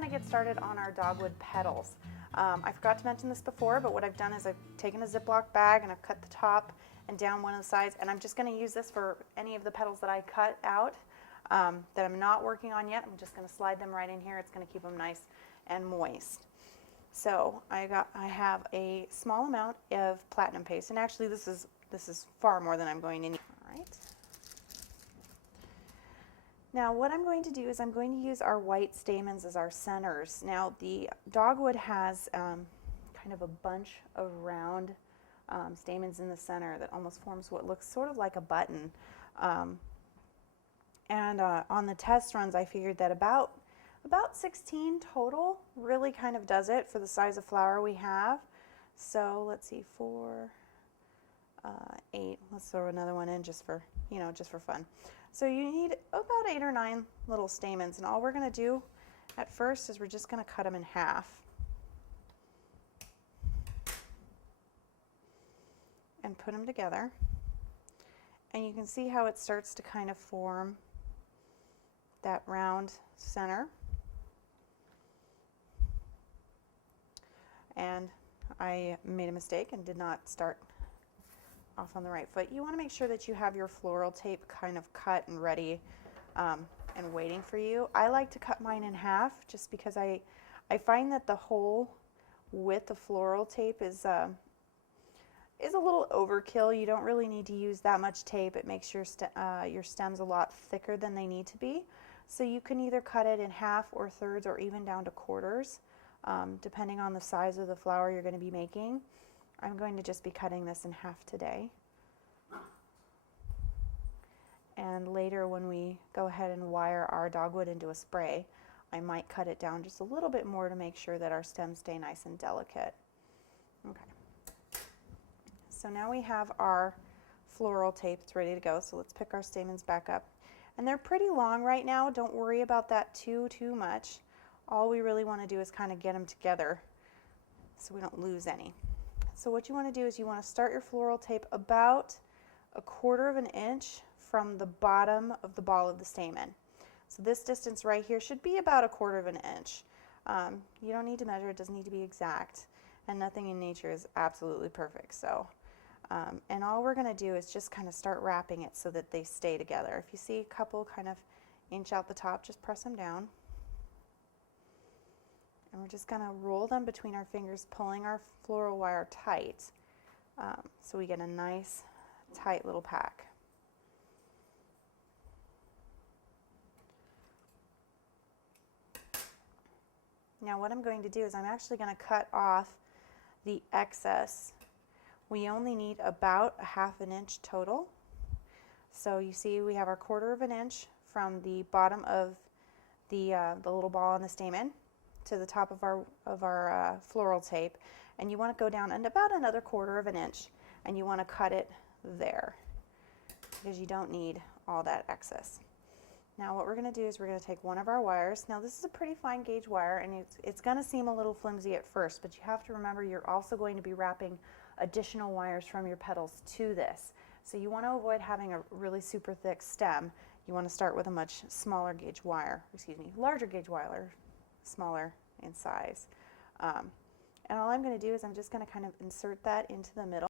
going to get started on our dogwood petals. I forgot to mention this before, but what I've done is I've taken a Ziploc bag and I've cut the top and down one of the sides, and I'm just going to use this for any of the petals that I cut out that I'm not working on yet. I'm just going to slide them right in here. It's going to keep them nice and moist. So I have a small amount of platinum paste, and actually this is far more than I'm going to need. All right. Now what I'm going to do is I'm going to use our white stamens as our centers. Now the dogwood has kind of a bunch of round stamens in the center that almost forms what looks sort of like a button. On the test runs I figured that about 16 total really kind of does it for the size of flower we have. So let's see, 4, 8. Let's throw another one in just for fun. So you need about 8 or 9 little stamens, and all we're going to do at first is we're just going to cut them in half. And put them together. And you can see how it starts to kind of form that round center. And I made a mistake and did not start off on the right foot. You want to make sure that you have your floral tape kind of cut and ready and waiting for you. I like to cut mine in half just because I find that the whole width of floral tape is a little overkill. You don't really need to use that much tape. It makes your stems a lot thicker than they need to be. So you can either cut it in half or thirds or even down to quarters, depending on the size of the flower you're going to be making. I'm going to just be cutting this in half today. And later when we go ahead and wire our dogwood into a spray, I might cut it down just a little bit more to make sure that our stems stay nice and delicate. Okay. So now we have our floral tape. It's ready to go. So let's pick our stamens back up. And they're pretty long right now. Don't worry about that too much. All we really want to do is kind of get them together so we don't lose any. So what you want to do is you want to start your floral tape about 1/4 of an inch from the bottom of the ball of the stamen. So this distance right here should be about 1/4 of an inch. You don't need to measure, it doesn't need to be exact, and nothing in nature is absolutely perfect. So, and all we're going to do is just kind of start wrapping it so that they stay together. If you see a couple kind of inch out the top, just press them down. And we're just going to roll them between our fingers, pulling our floral wire tight so we get a nice tight little pack. Now what I'm going to do is I'm actually going to cut off the excess. We only need about 1/2 an inch total. So you see we have our 1/4 of an inch from the bottom of the little ball on the stamen to the top of our floral tape, and you want to go down and about another 1/4 of an inch, and you want to cut it there because you don't need all that excess. Now what we're going to do is we're going to take one of our wires. Now this is a pretty fine gauge wire, and it's going to seem a little flimsy at first, but you have to remember you're also going to be wrapping additional wires from your petals to this. So you want to avoid having a really super thick stem. You want to start with a much smaller gauge wire, larger gauge wire, smaller in size. And all I'm going to do is I'm just going to kind of insert that into the middle.